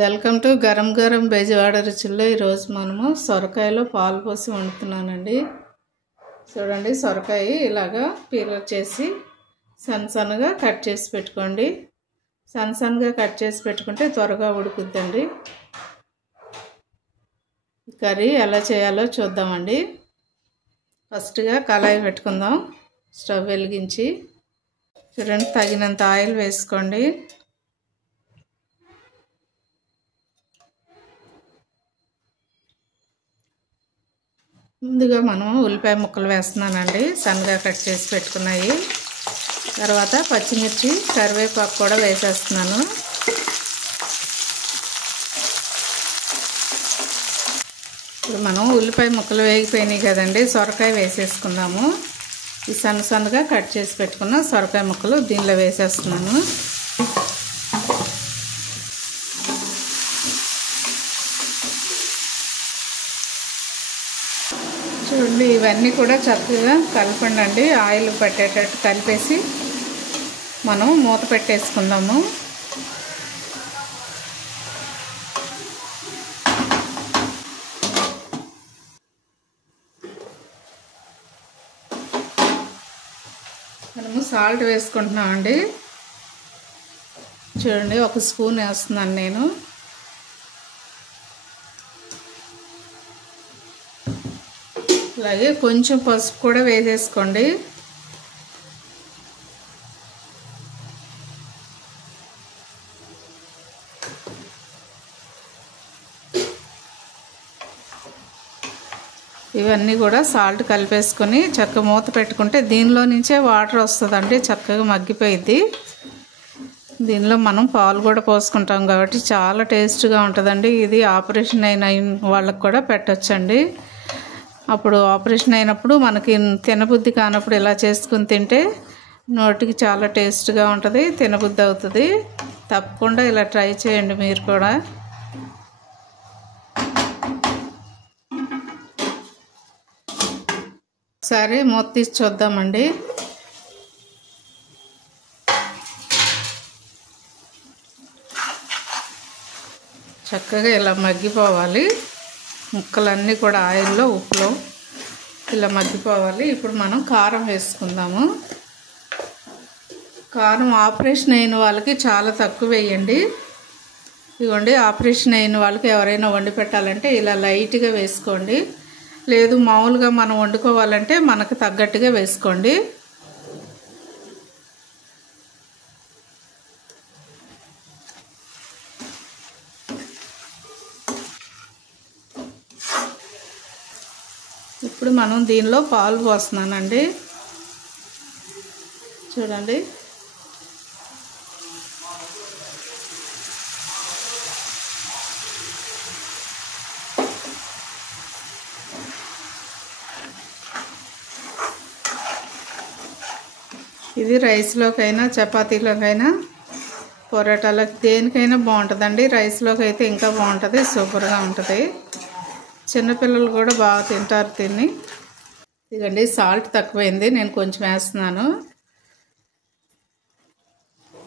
Welcome to garam garam Bezawada రుచుల్లో ఈరోజు మనము సొరకాయలో పాలు పోసి వండుతున్నానండి. చూడండి, సొరకాయ ఇలాగా పీల్ చేసి సన్నగా కట్ చేసి పెట్టుకోండి. సన్నగా కట్ చేసి పెట్టుకుంటే త్వరగా ఉడుకుద్దండి. కర్రీ ఎలా చేయాలో చూద్దామండి. ఫస్ట్గా కళాయి పెట్టుకుందాం. స్టవ్ వెలిగించి చూడండి, తగినంత ఆయిల్ వేసుకోండి. ముందుగా మనం ఉల్లిపాయ ముక్కలు వేస్తున్నానండి, సన్నగా కట్ చేసి పెట్టుకున్నాయి. తర్వాత పచ్చిమిర్చి, కరివేపాకు కూడా వేసేస్తున్నాను. ఇప్పుడు మనం ఉల్లిపాయ ముక్కలు వేగిపోయినాయి కదండి, సొరకాయ వేసేసుకుందాము. ఈ సన్నగా కట్ చేసి పెట్టుకున్న సొరకాయ ముక్కలు దీనిలో వేసేస్తున్నాను. చూడండి, ఇవన్నీ కూడా చక్కగా కలపండి. ఆయిల్ పట్టేటట్టు కలిపేసి మనం మూత పెట్టేసుకుందాము. మనము సాల్ట్ వేసుకుంటున్నామండి. చూడండి, 1 స్పూన్ వేస్తున్నాను నేను. అలాగే కొంచెం పసుపు కూడా వేసేసుకోండి. ఇవన్నీ కూడా సాల్ట్ కలిపేసుకొని చక్కగా మూత పెట్టుకుంటే దీనిలో నుంచే వాటర్ వస్తుందండి, చక్కగా మగ్గిపోయిద్ది. దీనిలో మనం పాలు కూడా పోసుకుంటాం కాబట్టి చాలా టేస్ట్గా ఉంటుందండి. ఇది ఆపరేషన్ అయిన వాళ్ళకి కూడా పెట్టొచ్చండి. అప్పుడు ఆపరేషన్ అయినప్పుడు మనకి తినబుద్ధి కానప్పుడు ఇలా చేసుకుని తింటే నోటికి చాలా టేస్ట్గా ఉంటుంది, తినబుద్ధి అవుతుంది. తప్పకుండా ఇలా ట్రై చేయండి మీరు కూడా. సరే, మూత తీసి చూద్దామండి. చక్కగా ఇలా మగ్గిపోవాలి. ముక్కలన్నీ కూడా ఆయిల్లో, ఉప్పులో ఇలా మగ్గిపోవాలి. ఇప్పుడు మనం కారం వేసుకుందాము. కారం ఆపరేషన్ అయిన వాళ్ళకి చాలా తక్కువ వేయండి. ఇవ్వండి, ఆపరేషన్ అయిన వాళ్ళకి ఎవరైనా వండి పెట్టాలంటే ఇలా లైట్గా వేసుకోండి. లేదు మామూలుగా మనం వండుకోవాలంటే మనకు తగ్గట్టుగా వేసుకోండి. ఇప్పుడు మనం దీనిలో పాలు పోస్తున్నానండి. చూడండి, ఇది రైస్లోకైనా చపాతీలోకైనా పొరాటాలకు దేనికైనా బాగుంటుందండి. రైస్లోకి అయితే ఇంకా బాగుంటుంది, సూపర్గా ఉంటుంది. చిన్నపిల్లలు కూడా బాగా తింటారు తిని. ఇదండి, సాల్ట్ తక్కువైంది, నేను కొంచెం వేస్తున్నాను.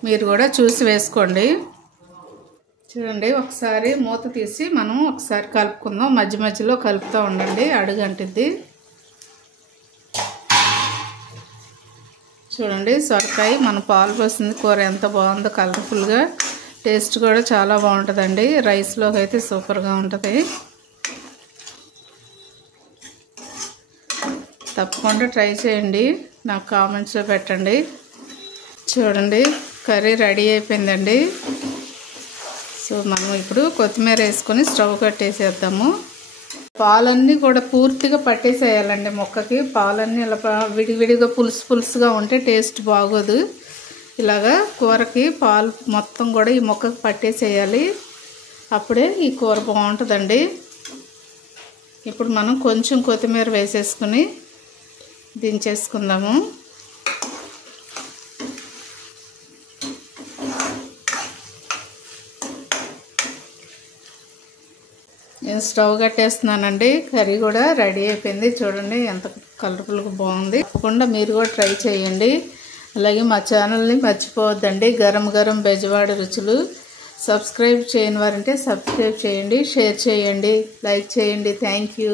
మీరు కూడా చూసి వేసుకోండి. చూడండి, ఒకసారి మూత తీసి మనం ఒకసారి కలుపుకుందాం. మధ్యలో కలుపుతూ ఉండండి, అడుగంటిద్ది. చూడండి, సొరకాయ మన పాలు పోసింది కూర ఎంత బాగుందో, కలర్ఫుల్గా. టేస్ట్ కూడా చాలా బాగుంటుందండి. రైస్లోకి అయితే సూపర్గా ఉంటుంది. తప్పకుండా ట్రై చేయండి, నాకు కామెంట్స్లో పెట్టండి. చూడండి, కర్రీ రెడీ అయిపోయిందండి. సో మనం ఇప్పుడు కొత్తిమీర వేసుకొని స్టవ్ కట్టేసేద్దాము. పాలన్నీ కూడా పూర్తిగా పట్టేసేయాలండి మొక్కకి. పాలన్నీ ఇలా విడివిడిగా పులుసుగా ఉంటే టేస్ట్ బాగోదు. ఇలాగా కూరకి పాలు మొత్తం కూడా ఈ మొక్కకి పట్టేసేయాలి, అప్పుడే ఈ కూర బాగుంటుందండి. ఇప్పుడు మనం కొంచెం కొత్తిమీర వేసేసుకుని దించేసుకుందాము. నేను స్టవ్ కట్టేస్తున్నానండి. కర్రీ కూడా రెడీ అయిపోయింది. చూడండి ఎంత కలర్ఫుల్గా బాగుంది. తప్పకుండా మీరు కూడా ట్రై చేయండి. అలాగే మా ఛానల్ని మర్చిపోవద్దండి, గరం గరం బెజవాడ రుచులు. సబ్స్క్రైబ్ చేయని వారంటే సబ్స్క్రైబ్ చేయండి, షేర్ చేయండి, లైక్ చేయండి. Thank you.